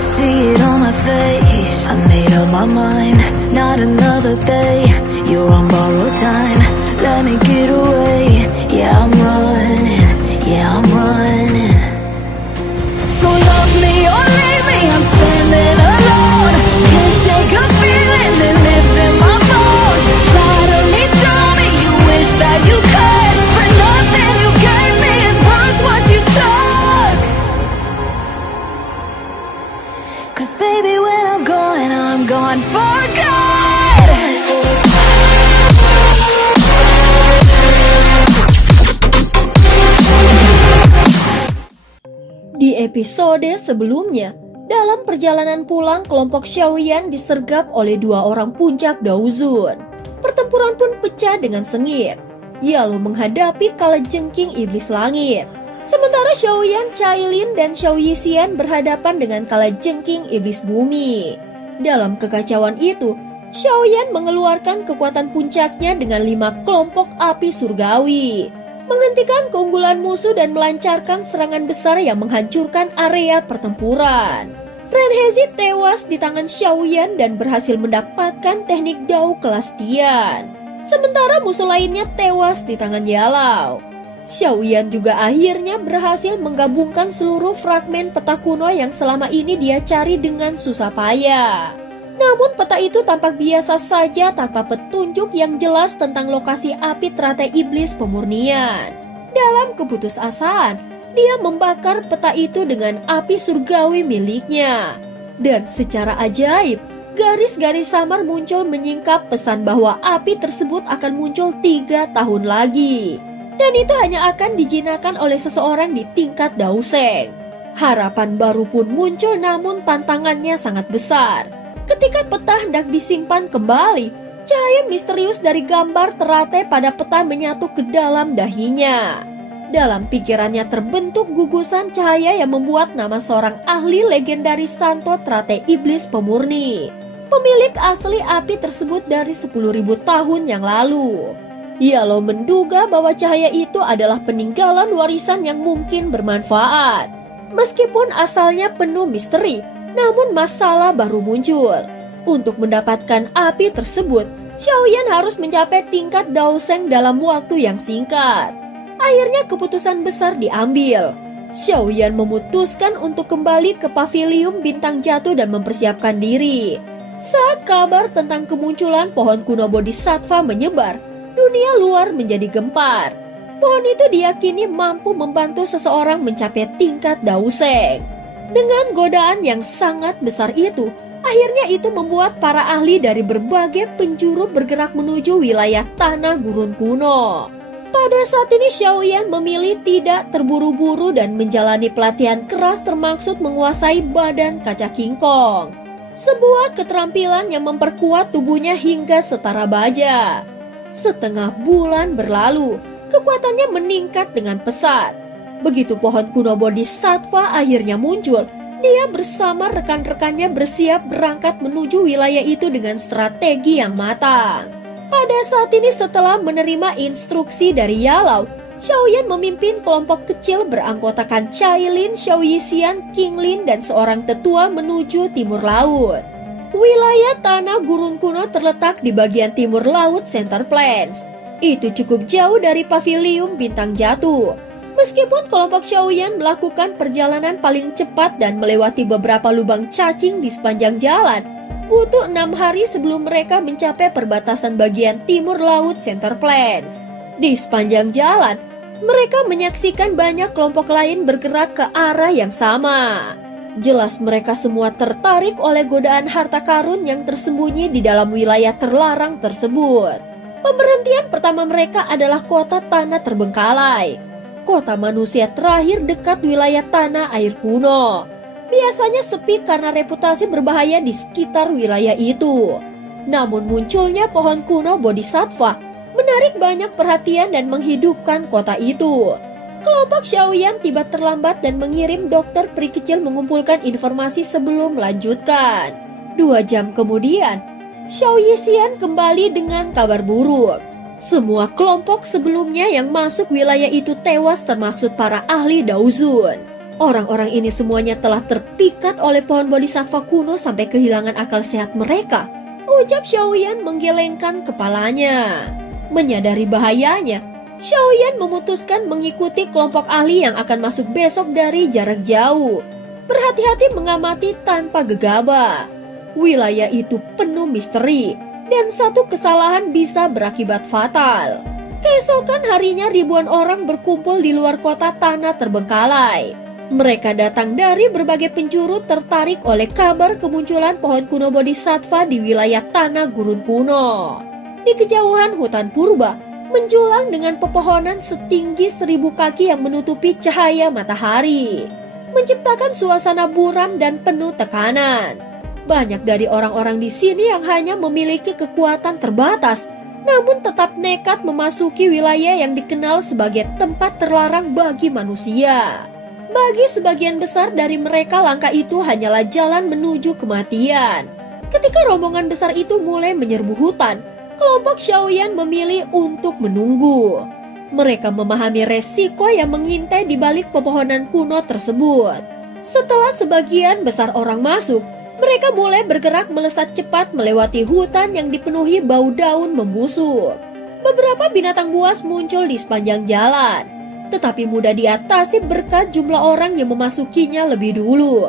See it on my face, I made up my mind. Not another day, you're on borrowed time. Let me get away, yeah I'm running, yeah I'm running. So love me or leave me, I'm standing alone. Can't shake a feeling that lives in my bones. Lie to me, tell me you wish that you could, but nothing you gave me is worth what you took. Cause baby when I'm gone for good. Di episode sebelumnya, dalam perjalanan pulang, kelompok Xiaoyan disergap oleh dua orang puncak Daozun. Pertempuran pun pecah dengan sengit. Yalo menghadapi kalajengking iblis langit. Sementara Xiaoyan, Cailin, dan Xiao Yixian berhadapan dengan kalajengking iblis bumi. Dalam kekacauan itu, Xiaoyan mengeluarkan kekuatan puncaknya dengan 5 kelompok api surgawi, menghentikan keunggulan musuh dan melancarkan serangan besar yang menghancurkan area pertempuran. Ren Hezi tewas di tangan Xiaoyan dan berhasil mendapatkan teknik Dao kelas Tian. Sementara musuh lainnya tewas di tangan Yalau. Xiaoyan juga akhirnya berhasil menggabungkan seluruh fragmen peta kuno yang selama ini dia cari dengan susah payah. Namun peta itu tampak biasa saja tanpa petunjuk yang jelas tentang lokasi api teratai iblis pemurnian. Dalam keputusasaan, dia membakar peta itu dengan api surgawi miliknya. Dan secara ajaib, garis-garis samar muncul menyingkap pesan bahwa api tersebut akan muncul 3 tahun lagi. Dan itu hanya akan dijinakan oleh seseorang di tingkat Daoseng. Harapan baru pun muncul namun tantangannya sangat besar. Ketika peta hendak disimpan kembali, cahaya misterius dari gambar teratai pada peta menyatu ke dalam dahinya. Dalam pikirannya terbentuk gugusan cahaya yang membuat nama seorang ahli legendaris Santo teratai iblis pemurni, pemilik asli api tersebut dari 10.000 tahun yang lalu. Yalo menduga bahwa cahaya itu adalah peninggalan warisan yang mungkin bermanfaat. Meskipun asalnya penuh misteri, namun masalah baru muncul. Untuk mendapatkan api tersebut, Xiaoyan harus mencapai tingkat Daoseng dalam waktu yang singkat. Akhirnya keputusan besar diambil. Xiaoyan memutuskan untuk kembali ke pavilium bintang jatuh dan mempersiapkan diri. Saat kabar tentang kemunculan pohon kuno Bodhisattva menyebar, dunia luar menjadi gempar. Pohon itu diyakini mampu membantu seseorang mencapai tingkat Daoseng. Dengan godaan yang sangat besar itu, akhirnya itu membuat para ahli dari berbagai penjuru bergerak menuju wilayah tanah gurun kuno. Pada saat ini Xiaoyan memilih tidak terburu-buru dan menjalani pelatihan keras termaksud menguasai badan kaca King Kong. Sebuah keterampilan yang memperkuat tubuhnya hingga setara baja. Setengah bulan berlalu, kekuatannya meningkat dengan pesat. Begitu pohon kuno Bodhisattva akhirnya muncul, dia bersama rekan-rekannya bersiap berangkat menuju wilayah itu dengan strategi yang matang. Pada saat ini setelah menerima instruksi dari Yalau, Xiaoyan memimpin kelompok kecil beranggotakan Cailin, Xiao Yixian, Qinglin, dan seorang tetua menuju timur laut. Wilayah tanah gurun kuno terletak di bagian timur laut Center Plains. Itu cukup jauh dari pavilium bintang jatuh. Meskipun kelompok Xiaoyan melakukan perjalanan paling cepat dan melewati beberapa lubang cacing di sepanjang jalan, butuh 6 hari sebelum mereka mencapai perbatasan bagian timur laut Center Plains. Di sepanjang jalan, mereka menyaksikan banyak kelompok lain bergerak ke arah yang sama. Jelas mereka semua tertarik oleh godaan harta karun yang tersembunyi di dalam wilayah terlarang tersebut. Pemberhentian pertama mereka adalah kota tanah terbengkalai, kota manusia terakhir dekat wilayah tanah air kuno. Biasanya sepi karena reputasi berbahaya di sekitar wilayah itu. Namun munculnya pohon kuno Bodhisattva menarik banyak perhatian dan menghidupkan kota itu. Kelompok Xiaoyan tiba terlambat dan mengirim dokter peri kecil mengumpulkan informasi sebelum melanjutkan. 2 jam kemudian, Xiao Yixian kembali dengan kabar buruk. Semua kelompok sebelumnya yang masuk wilayah itu tewas termaksud para ahli Daozun. Orang-orang ini semuanya telah terpikat oleh pohon bodhisattva kuno sampai kehilangan akal sehat mereka, ucap Xiaoyan menggelengkan kepalanya. Menyadari bahayanya, Xiaoyan memutuskan mengikuti kelompok ahli yang akan masuk besok dari jarak jauh. Berhati-hati mengamati tanpa gegabah. Wilayah itu penuh misteri, dan satu kesalahan bisa berakibat fatal. Keesokan harinya ribuan orang berkumpul di luar kota tanah terbengkalai. Mereka datang dari berbagai penjuru tertarik oleh kabar kemunculan pohon kuno bodhisattva di wilayah tanah gurun kuno. Di kejauhan hutan purba menjulang dengan pepohonan setinggi 1000 kaki yang menutupi cahaya matahari, menciptakan suasana buram dan penuh tekanan. Banyak dari orang-orang di sini yang hanya memiliki kekuatan terbatas, namun tetap nekat memasuki wilayah yang dikenal sebagai tempat terlarang bagi manusia. Bagi sebagian besar dari mereka, langkah itu hanyalah jalan menuju kematian. Ketika rombongan besar itu mulai menyerbu hutan, kelompok Xiaoyan memilih untuk menunggu. Mereka memahami resiko yang mengintai di balik pepohonan kuno tersebut. Setelah sebagian besar orang masuk, mereka mulai bergerak melesat cepat melewati hutan yang dipenuhi bau daun membusuk. Beberapa binatang buas muncul di sepanjang jalan, tetapi mudah diatasi berkat jumlah orang yang memasukinya lebih dulu.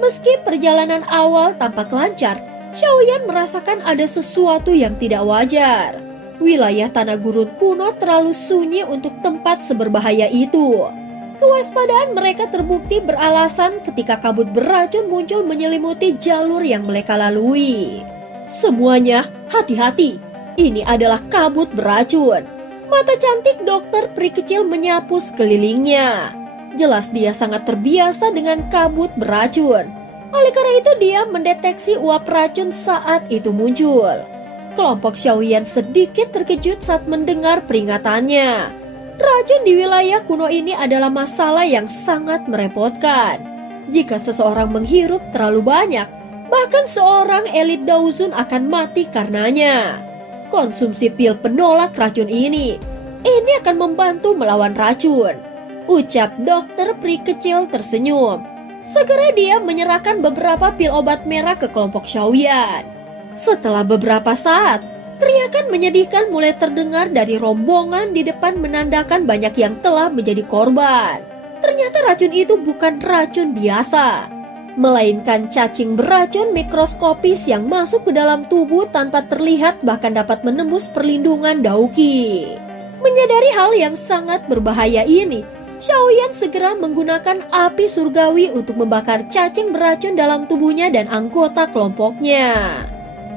Meski perjalanan awal tampak lancar, Xiaoyan merasakan ada sesuatu yang tidak wajar. Wilayah tanah gurun kuno terlalu sunyi untuk tempat seberbahaya itu. Kewaspadaan mereka terbukti beralasan ketika kabut beracun muncul menyelimuti jalur yang mereka lalui. Semuanya hati-hati, ini adalah kabut beracun. Mata cantik dokter peri kecil menyapu sekelilingnya. Jelas dia sangat terbiasa dengan kabut beracun. Oleh karena itu dia mendeteksi uap racun saat itu muncul. Kelompok Xiaoyan sedikit terkejut saat mendengar peringatannya. Racun di wilayah kuno ini adalah masalah yang sangat merepotkan. Jika seseorang menghirup terlalu banyak, bahkan seorang elit Daozun akan mati karenanya. Konsumsi pil penolak racun ini akan membantu melawan racun, ucap dokter peri kecil tersenyum. Segera dia menyerahkan beberapa pil obat merah ke kelompok Xiaoyan. Setelah beberapa saat, teriakan menyedihkan mulai terdengar dari rombongan di depan menandakan banyak yang telah menjadi korban. Ternyata racun itu bukan racun biasa, melainkan cacing beracun mikroskopis yang masuk ke dalam tubuh tanpa terlihat bahkan dapat menembus perlindungan Daoqi. Menyadari hal yang sangat berbahaya ini, Xiaoyan segera menggunakan api surgawi untuk membakar cacing beracun dalam tubuhnya dan anggota kelompoknya.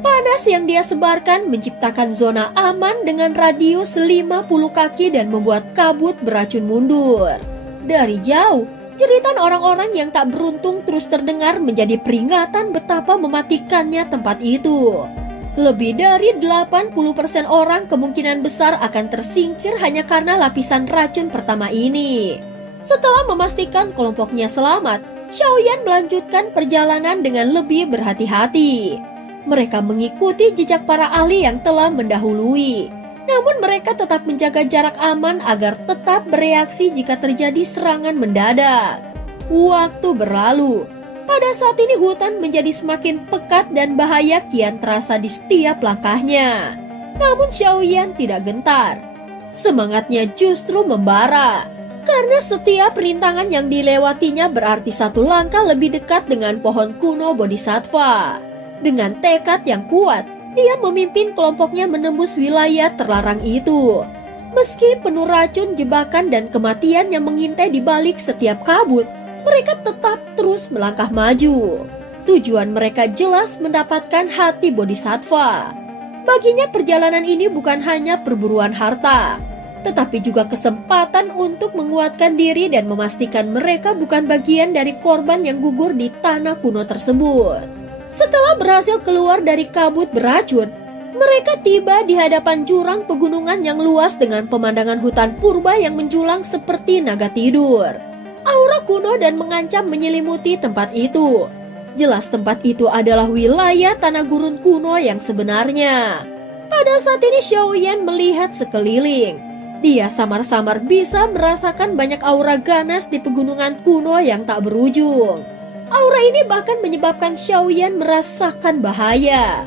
Panas yang dia sebarkan menciptakan zona aman dengan radius 50 kaki dan membuat kabut beracun mundur. Dari jauh, jeritan orang-orang yang tak beruntung terus terdengar menjadi peringatan betapa mematikannya tempat itu. Lebih dari 80% orang kemungkinan besar akan tersingkir hanya karena lapisan racun pertama ini. Setelah memastikan kelompoknya selamat, Xiaoyan melanjutkan perjalanan dengan lebih berhati-hati. Mereka mengikuti jejak para ahli yang telah mendahului. Namun mereka tetap menjaga jarak aman agar tetap bereaksi jika terjadi serangan mendadak. Waktu berlalu. Pada saat ini hutan menjadi semakin pekat dan bahaya kian terasa di setiap langkahnya. Namun Xiaoyan tidak gentar. Semangatnya justru membara. Karena setiap rintangan yang dilewatinya berarti satu langkah lebih dekat dengan pohon kuno bodhisattva. Dengan tekad yang kuat, dia memimpin kelompoknya menembus wilayah terlarang itu. Meski penuh racun, jebakan, dan kematian yang mengintai di balik setiap kabut, mereka tetap terus melangkah maju. Tujuan mereka jelas mendapatkan hati bodhisattva. Baginya perjalanan ini bukan hanya perburuan harta, tetapi juga kesempatan untuk menguatkan diri dan memastikan mereka bukan bagian dari korban yang gugur di tanah kuno tersebut. Setelah berhasil keluar dari kabut beracun, mereka tiba di hadapan jurang pegunungan yang luas dengan pemandangan hutan purba yang menjulang seperti naga tidur. Aura kuno dan mengancam menyelimuti tempat itu. Jelas tempat itu adalah wilayah tanah gurun kuno yang sebenarnya. Pada saat ini Xiaoyan melihat sekeliling. Dia samar-samar bisa merasakan banyak aura ganas di pegunungan kuno yang tak berujung. Aura ini bahkan menyebabkan Xiaoyan merasakan bahaya.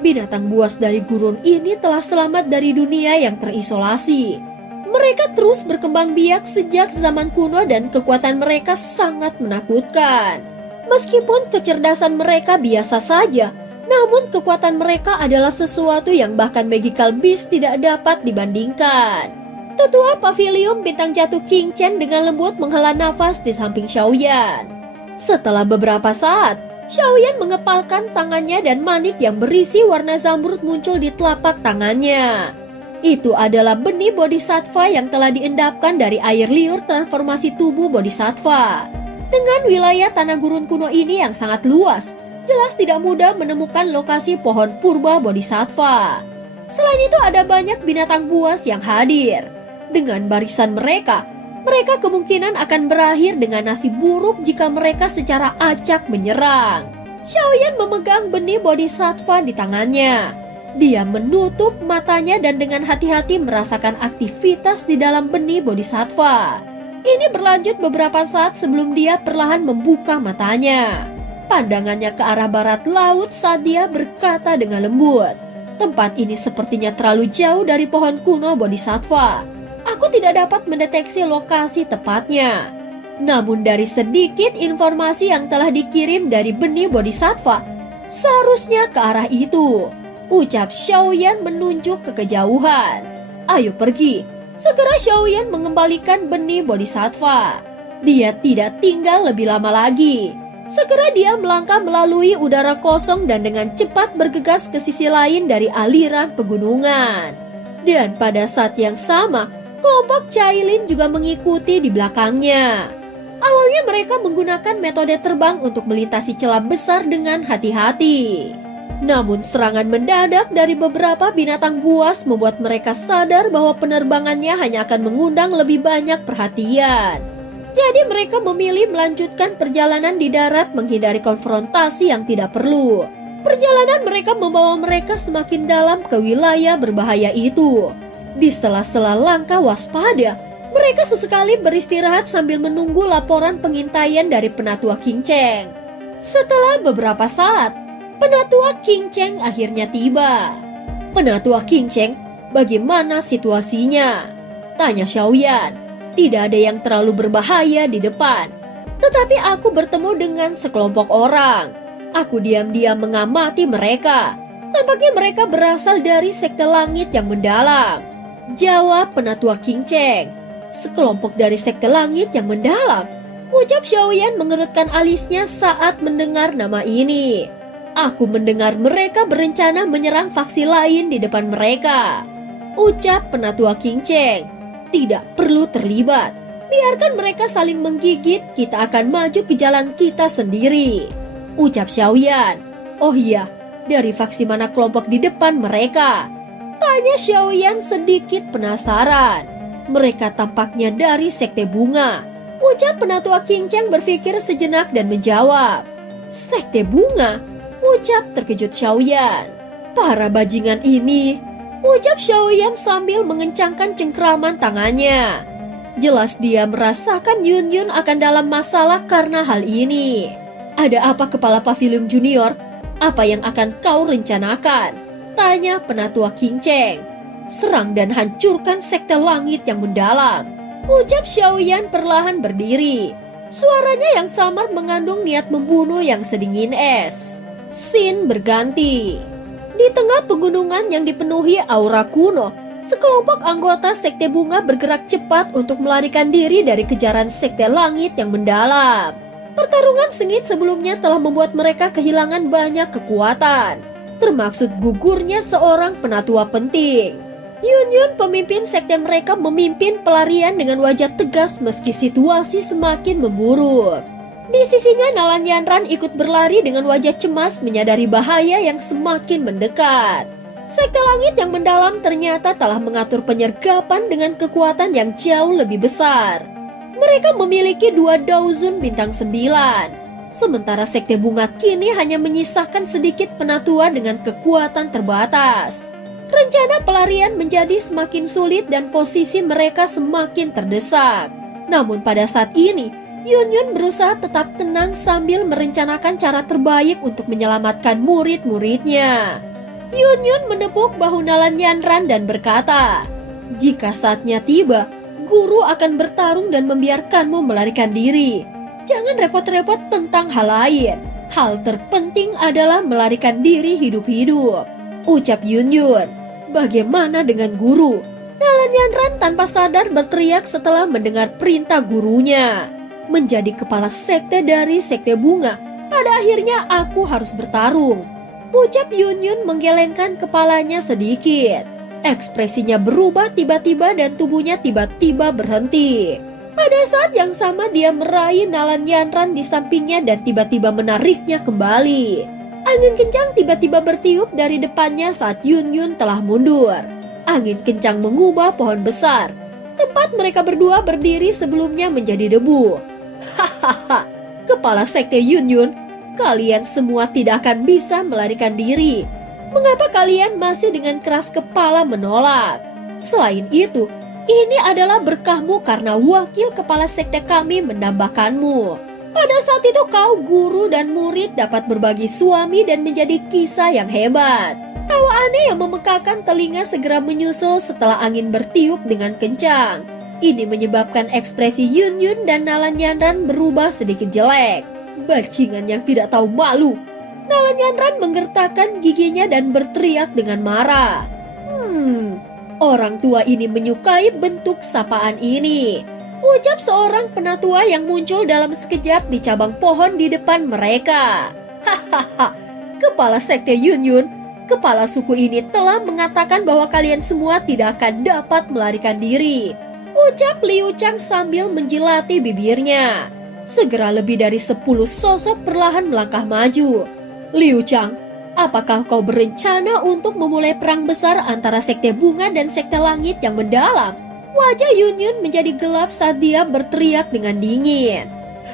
Binatang buas dari gurun ini telah selamat dari dunia yang terisolasi. Mereka terus berkembang biak sejak zaman kuno dan kekuatan mereka sangat menakutkan. Meskipun kecerdasan mereka biasa saja, namun kekuatan mereka adalah sesuatu yang bahkan Magical Beast tidak dapat dibandingkan. Tetua Pavilion Bintang Jatuh King Chen dengan lembut menghela nafas di samping Xiaoyan. Setelah beberapa saat, Xiaoyan mengepalkan tangannya dan manik yang berisi warna zamrud muncul di telapak tangannya. Itu adalah benih bodhisattva yang telah diendapkan dari air liur transformasi tubuh bodhisattva. Dengan wilayah tanah gurun kuno ini yang sangat luas, jelas tidak mudah menemukan lokasi pohon purba bodhisattva. Selain itu ada banyak binatang buas yang hadir. Dengan barisan mereka kemungkinan akan berakhir dengan nasib buruk jika mereka secara acak menyerang. Xiaoyan memegang benih bodhisattva di tangannya. Dia menutup matanya dan dengan hati-hati merasakan aktivitas di dalam benih bodhisattva. Ini berlanjut beberapa saat sebelum dia perlahan membuka matanya. Pandangannya ke arah barat laut saat dia berkata dengan lembut, "Tempat ini sepertinya terlalu jauh dari pohon kuno bodhisattva. Aku tidak dapat mendeteksi lokasi tepatnya. Namun dari sedikit informasi yang telah dikirim dari benih bodhisattva, seharusnya ke arah itu," ucap Xiaoyan menunjuk ke kejauhan. "Ayo pergi." Segera Xiaoyan mengembalikan benih bodhisattva. Dia tidak tinggal lebih lama lagi. Segera dia melangkah melalui udara kosong dan dengan cepat bergegas ke sisi lain dari aliran pegunungan. Dan pada saat yang sama, kelompok Cailin juga mengikuti di belakangnya. Awalnya mereka menggunakan metode terbang untuk melintasi celah besar dengan hati-hati. Namun serangan mendadak dari beberapa binatang buas membuat mereka sadar bahwa penerbangannya hanya akan mengundang lebih banyak perhatian. Jadi mereka memilih melanjutkan perjalanan di darat menghindari konfrontasi yang tidak perlu. Perjalanan mereka membawa mereka semakin dalam ke wilayah berbahaya itu. Di sela-sela langkah waspada, mereka sesekali beristirahat sambil menunggu laporan pengintaian dari Penatua King Cheng. Setelah beberapa saat, Penatua King Cheng akhirnya tiba. "Penatua King Cheng, bagaimana situasinya?" tanya Xiaoyan. "Tidak ada yang terlalu berbahaya di depan, tetapi aku bertemu dengan sekelompok orang. Aku diam-diam mengamati mereka. Tampaknya mereka berasal dari sekte langit yang mendalam," jawab Penatua King Cheng. "Sekelompok dari sekte langit yang mendalam," ucap Xiaoyan mengerutkan alisnya saat mendengar nama ini. "Aku mendengar mereka berencana menyerang faksi lain di depan mereka," ucap Penatua King Cheng. "Tidak perlu terlibat. Biarkan mereka saling menggigit, kita akan maju ke jalan kita sendiri," ucap Xiaoyan. "Oh iya, dari faksi mana kelompok di depan mereka?" tanya Xiaoyan sedikit penasaran. "Mereka tampaknya dari sekte bunga," ucap Penatua King Cheng berpikir sejenak dan menjawab. "Sekte bunga?" ucap terkejut Xiaoyan. "Para bajingan ini," ucap Xiaoyan sambil mengencangkan cengkraman tangannya. Jelas dia merasakan Yun Yun akan dalam masalah karena hal ini. "Ada apa Kepala Pavilion Junior? Apa yang akan kau rencanakan?" tanya Penatua King Cheng. "Serang dan hancurkan sekte langit yang mendalam," ucap Xiaoyan perlahan berdiri. Suaranya yang samar mengandung niat membunuh yang sedingin es. Scene berganti. Di tengah pegunungan yang dipenuhi aura kuno, sekelompok anggota sekte bunga bergerak cepat untuk melarikan diri dari kejaran sekte langit yang mendalam. Pertarungan sengit sebelumnya telah membuat mereka kehilangan banyak kekuatan, termaksud gugurnya seorang penatua penting. Yun Yun, pemimpin sekte mereka, memimpin pelarian dengan wajah tegas meski situasi semakin memburuk. Di sisinya Nalan Yanran ikut berlari dengan wajah cemas menyadari bahaya yang semakin mendekat. Sekte langit yang mendalam ternyata telah mengatur penyergapan dengan kekuatan yang jauh lebih besar. Mereka memiliki 2 Daozun bintang 9. Sementara sekte bunga kini hanya menyisakan sedikit penatua dengan kekuatan terbatas. Rencana pelarian menjadi semakin sulit dan posisi mereka semakin terdesak. Namun pada saat ini, Yunyun berusaha tetap tenang sambil merencanakan cara terbaik untuk menyelamatkan murid-muridnya. Yunyun menepuk bahu Nalan Yanran dan berkata, "Jika saatnya tiba, guru akan bertarung dan membiarkanmu melarikan diri. Jangan repot-repot tentang hal lain. Hal terpenting adalah melarikan diri hidup-hidup," ucap Yunyun. "Bagaimana dengan guru?" Nalan Yanran tanpa sadar berteriak setelah mendengar perintah gurunya. "Menjadi kepala sekte dari sekte bunga, pada akhirnya aku harus bertarung," ucap Yunyun menggelengkan kepalanya sedikit. Ekspresinya berubah tiba-tiba dan tubuhnya tiba-tiba berhenti. Pada saat yang sama dia meraih Nalan Yanran di sampingnya dan tiba-tiba menariknya kembali. Angin kencang tiba-tiba bertiup dari depannya saat Yunyun telah mundur. Angin kencang mengubah pohon besar. Tempat mereka berdua berdiri sebelumnya menjadi debu. "Hahaha, kepala sekte Yunyun, kalian semua tidak akan bisa melarikan diri. Mengapa kalian masih dengan keras kepala menolak? Selain itu, ini adalah berkahmu karena wakil kepala sekte kami mendambakanmu. Pada saat itu kau guru dan murid dapat berbagi suami dan menjadi kisah yang hebat." Tawa aneh yang memekakan telinga segera menyusul setelah angin bertiup dengan kencang. Ini menyebabkan ekspresi Yunyun dan Nalan Yanran berubah sedikit jelek. "Bajingan yang tidak tahu malu." Nalan Yanran menggertakkan giginya dan berteriak dengan marah. Orang tua ini menyukai bentuk sapaan ini," ucap seorang penatua yang muncul dalam sekejap di cabang pohon di depan mereka. "Hahaha, kepala sekte Yunyun, kepala suku ini telah mengatakan bahwa kalian semua tidak akan dapat melarikan diri," ucap Liu Chang sambil menjilati bibirnya. Segera lebih dari 10 sosok perlahan melangkah maju. "Liu Chang, apakah kau berencana untuk memulai perang besar antara sekte bunga dan sekte langit yang mendalam?" Wajah Yunyun menjadi gelap saat dia berteriak dengan dingin.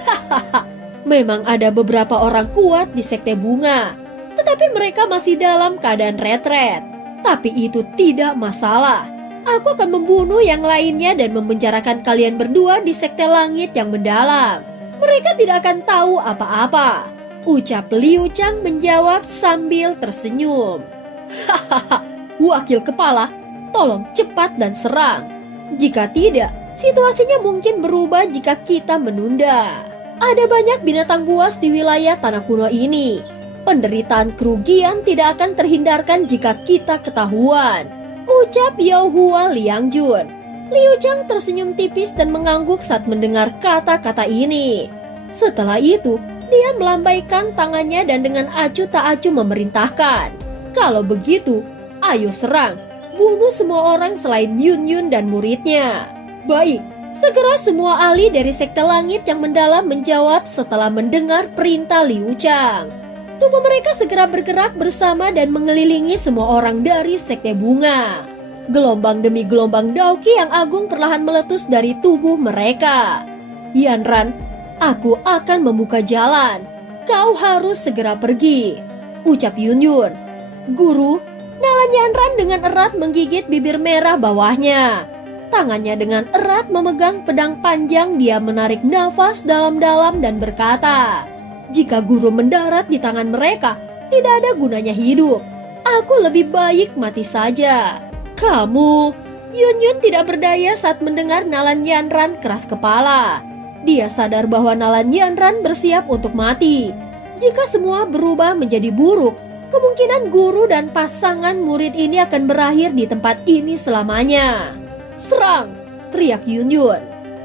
"Hahaha, memang ada beberapa orang kuat di sekte bunga, tetapi mereka masih dalam keadaan retret. Tapi itu tidak masalah. Aku akan membunuh yang lainnya dan memenjarakan kalian berdua di sekte langit yang mendalam. Mereka tidak akan tahu apa-apa," ucap Liu Chang menjawab sambil tersenyum. "Hahaha, wakil kepala, tolong cepat dan serang. Jika tidak, situasinya mungkin berubah jika kita menunda. Ada banyak binatang buas di wilayah tanah kuno ini. Penderitaan kerugian tidak akan terhindarkan jika kita ketahuan," ucap Yao Hua Liangjun. Liu Chang tersenyum tipis dan mengangguk saat mendengar kata-kata ini. Setelah itu, dia melambaikan tangannya dan dengan acuh tak acuh memerintahkan, "Kalau begitu, ayo serang. Bunuh semua orang selain Yunyun dan muridnya." "Baik," segera semua ahli dari sekte langit yang mendalam menjawab setelah mendengar perintah Liu Chang. Tubuh mereka segera bergerak bersama dan mengelilingi semua orang dari sekte bunga. Gelombang demi gelombang Daoqi yang agung perlahan meletus dari tubuh mereka. "Yanran, aku akan membuka jalan. Kau harus segera pergi," ucap Yunyun. "Guru," Nalan Yanran dengan erat menggigit bibir merah bawahnya. Tangannya dengan erat memegang pedang panjang, dia menarik nafas dalam-dalam dan berkata, "Jika guru mendarat di tangan mereka, tidak ada gunanya hidup. Aku lebih baik mati saja." "Kamu..." Yunyun tidak berdaya saat mendengar Nalan Yanran keras kepala. Dia sadar bahwa Nalan Yanran bersiap untuk mati. Jika semua berubah menjadi buruk, kemungkinan guru dan pasangan murid ini akan berakhir di tempat ini selamanya. "Serang!" teriak Yunyun.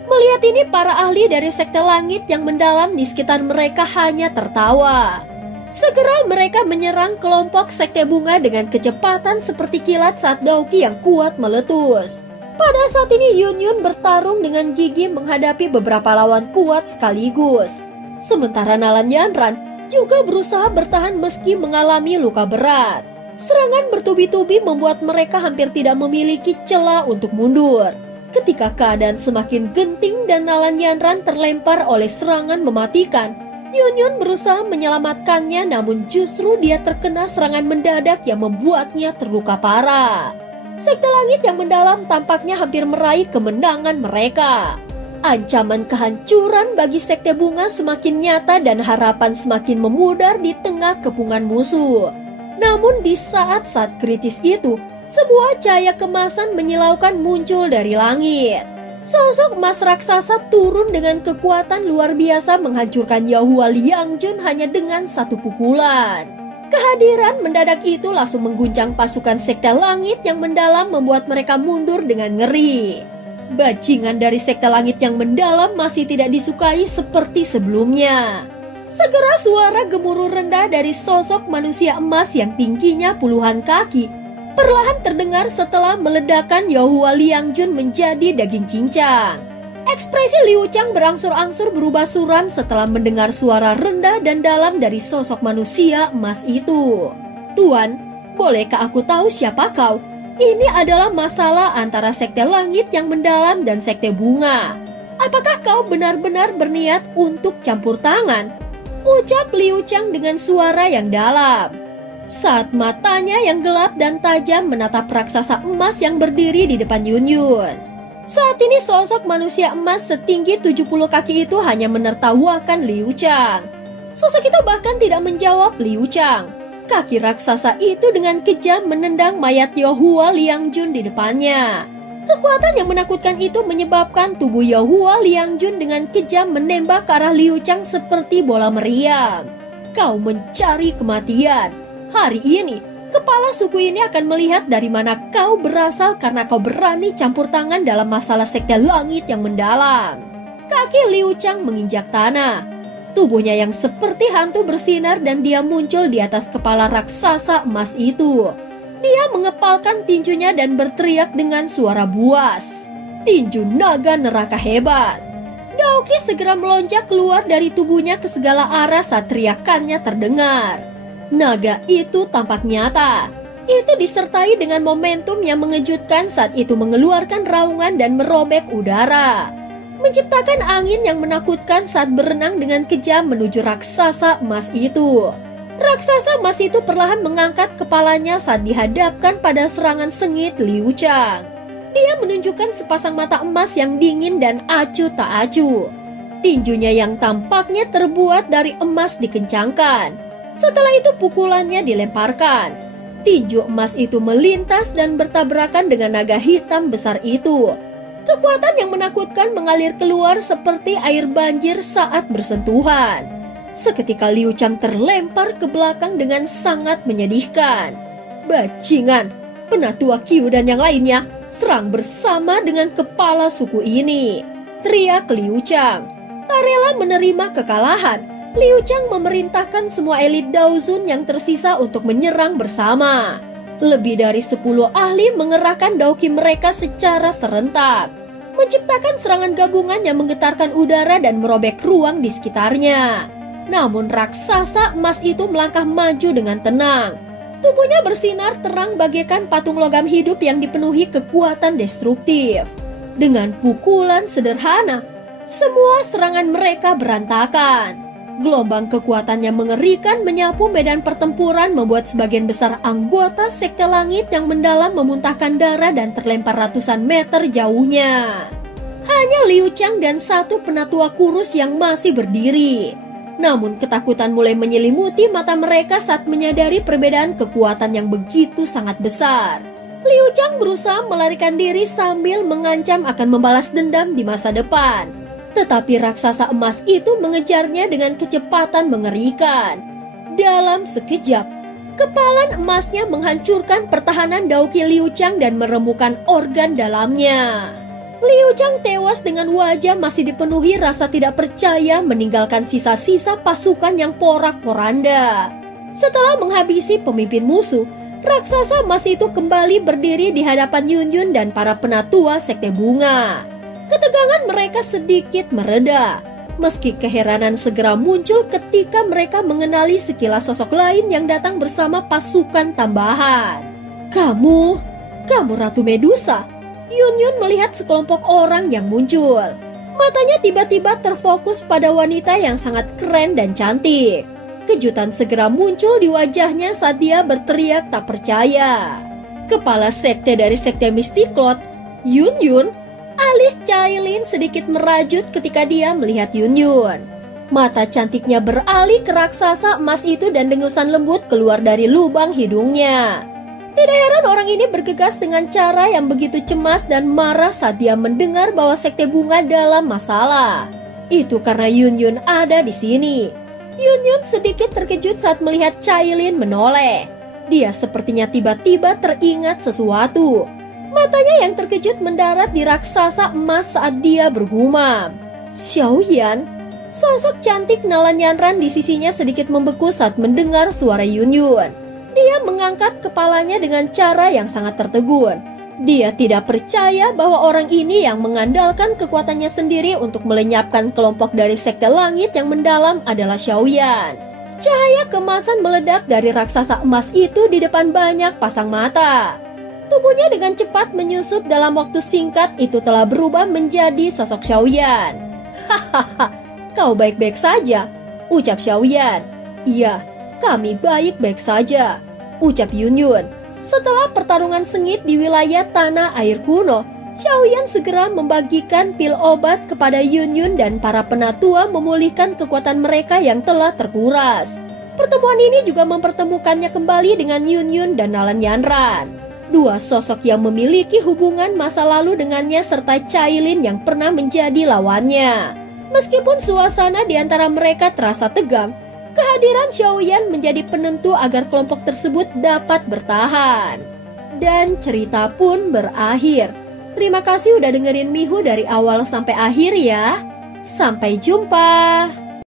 Melihat ini, para ahli dari sekte langit yang mendalam di sekitar mereka hanya tertawa. Segera mereka menyerang kelompok sekte bunga dengan kecepatan seperti kilat saat Daoqi yang kuat meletus. Pada saat ini Yunyun bertarung dengan gigih menghadapi beberapa lawan kuat sekaligus. Sementara Nalan Yanran juga berusaha bertahan meski mengalami luka berat. Serangan bertubi-tubi membuat mereka hampir tidak memiliki celah untuk mundur. Ketika keadaan semakin genting dan Nalan Yanran terlempar oleh serangan mematikan, Yun Yun berusaha menyelamatkannya, namun justru dia terkena serangan mendadak yang membuatnya terluka parah. Sekte Langit yang Mendalam tampaknya hampir meraih kemenangan mereka. Ancaman kehancuran bagi Sekte Bunga semakin nyata dan harapan semakin memudar di tengah kepungan musuh. Namun di saat-saat kritis itu, sebuah cahaya kemasan menyilaukan muncul dari langit. Sosok emas raksasa turun dengan kekuatan luar biasa menghancurkan Yahua Liangjun hanya dengan satu pukulan. Kehadiran mendadak itu langsung mengguncang pasukan Sekte Langit yang Mendalam membuat mereka mundur dengan ngeri. Bajingan dari Sekte Langit yang Mendalam masih tidak disukai seperti sebelumnya. Segera suara gemuruh rendah dari sosok manusia emas yang tingginya puluhan kaki perlahan terdengar setelah meledakan Yahua Liangjun menjadi daging cincang. Ekspresi Liu Chang berangsur-angsur berubah suram setelah mendengar suara rendah dan dalam dari sosok manusia emas itu. Tuan, bolehkah aku tahu siapa kau? Ini adalah masalah antara Sekte Langit yang Mendalam dan Sekte Bunga. Apakah kau benar-benar berniat untuk campur tangan? Ucap Liu Chang dengan suara yang dalam. Saat matanya yang gelap dan tajam menatap raksasa emas yang berdiri di depan Yun Yun. Saat ini sosok manusia emas setinggi 70 kaki itu hanya menertawakan Liu Chang. Sosok itu bahkan tidak menjawab Liu Chang. Kaki raksasa itu dengan kejam menendang mayat Yahua Liangjun di depannya. Kekuatan yang menakutkan itu menyebabkan tubuh Yahua Liangjun dengan kejam menembak ke arah Liu Chang seperti bola meriam. Kau mencari kematian. Hari ini, kepala suku ini akan melihat dari mana kau berasal karena kau berani campur tangan dalam masalah Sekte Langit yang Mendalam. Kaki Liu Chang menginjak tanah. Tubuhnya yang seperti hantu bersinar dan dia muncul di atas kepala raksasa emas itu. Dia mengepalkan tinjunya dan berteriak dengan suara buas. Tinju naga neraka hebat. Daoki segera melonjak keluar dari tubuhnya ke segala arah saat teriakannya terdengar. Naga itu tampak nyata. Itu disertai dengan momentum yang mengejutkan saat itu mengeluarkan raungan dan merobek udara. Menciptakan angin yang menakutkan saat berenang dengan kejam menuju raksasa emas itu. Raksasa emas itu perlahan mengangkat kepalanya saat dihadapkan pada serangan sengit Liu Chang. Dia menunjukkan sepasang mata emas yang dingin dan acuh tak acuh. Tinjunya yang tampaknya terbuat dari emas dikencangkan. Setelah itu pukulannya dilemparkan. Tinju emas itu melintas dan bertabrakan dengan naga hitam besar itu. Kekuatan yang menakutkan mengalir keluar seperti air banjir saat bersentuhan. Seketika Liu Chang terlempar ke belakang dengan sangat menyedihkan. Bajingan, penatua Qiu dan yang lainnya serang bersama dengan kepala suku ini. Teriak Liu Chang. Tak rela menerima kekalahan, Liu Chang memerintahkan semua elit Daozun yang tersisa untuk menyerang bersama. Lebih dari 10 ahli mengerahkan Daoki mereka secara serentak, menciptakan serangan gabungan yang menggetarkan udara dan merobek ruang di sekitarnya. Namun raksasa emas itu melangkah maju dengan tenang. Tubuhnya bersinar terang bagaikan patung logam hidup yang dipenuhi kekuatan destruktif. Dengan pukulan sederhana, semua serangan mereka berantakan. Gelombang kekuatan yang mengerikan menyapu medan pertempuran membuat sebagian besar anggota Sekte Langit yang Mendalam memuntahkan darah dan terlempar ratusan meter jauhnya. Hanya Liu Chang dan satu penatua kurus yang masih berdiri. Namun ketakutan mulai menyelimuti mata mereka saat menyadari perbedaan kekuatan yang begitu sangat besar. Liu Chang berusaha melarikan diri sambil mengancam akan membalas dendam di masa depan. Tetapi raksasa emas itu mengejarnya dengan kecepatan mengerikan. Dalam sekejap, kepalan emasnya menghancurkan pertahanan Daoki Liu Chang dan meremukan organ dalamnya. Liu Chang tewas dengan wajah masih dipenuhi rasa tidak percaya meninggalkan sisa-sisa pasukan yang porak-poranda. Setelah menghabisi pemimpin musuh, raksasa emas itu kembali berdiri di hadapan Yun Yun dan para penatua Sekte Bunga. Ketegangan mereka sedikit mereda, meski keheranan segera muncul ketika mereka mengenali sekilas sosok lain yang datang bersama pasukan tambahan. Kamu Ratu Medusa. Yun Yun melihat sekelompok orang yang muncul. Matanya tiba-tiba terfokus pada wanita yang sangat keren dan cantik. Kejutan segera muncul di wajahnya saat dia berteriak tak percaya. Kepala sekte dari sekte Mystiklot, Yunyun, alis Cailin sedikit merajut ketika dia melihat Yunyun. Mata cantiknya beralih ke raksasa emas itu dan dengusan lembut keluar dari lubang hidungnya. Tidak heran orang ini bergegas dengan cara yang begitu cemas dan marah saat dia mendengar bahwa sekte bunga dalam masalah. Itu karena Yunyun ada di sini. Yunyun sedikit terkejut saat melihat Cailin menoleh. Dia sepertinya tiba-tiba teringat sesuatu. Matanya yang terkejut mendarat di raksasa emas saat dia bergumam. Xiaoyan, sosok cantik Nalan Yanran di sisinya sedikit membeku saat mendengar suara Yunyun. Dia mengangkat kepalanya dengan cara yang sangat tertegun. Dia tidak percaya bahwa orang ini yang mengandalkan kekuatannya sendiri untuk melenyapkan kelompok dari sekte langit yang mendalam adalah Xiaoyan. Cahaya kemasan meledak dari raksasa emas itu di depan banyak pasang mata. Tubuhnya dengan cepat menyusut dalam waktu singkat itu telah berubah menjadi sosok Xiaoyan. Hahaha, kau baik-baik saja, ucap Xiaoyan. Iya, kami baik-baik saja, ucap Yunyun. Setelah pertarungan sengit di wilayah tanah air kuno, Xiaoyan segera membagikan pil obat kepada Yunyun dan para penatua memulihkan kekuatan mereka yang telah terkuras. Pertemuan ini juga mempertemukannya kembali dengan Yunyun dan Nalan Yanran. Dua sosok yang memiliki hubungan masa lalu dengannya serta Cailin yang pernah menjadi lawannya. Meskipun suasana di antara mereka terasa tegang, kehadiran Xiaoyan menjadi penentu agar kelompok tersebut dapat bertahan. Dan cerita pun berakhir. Terima kasih udah dengerin Mihu dari awal sampai akhir ya. Sampai jumpa.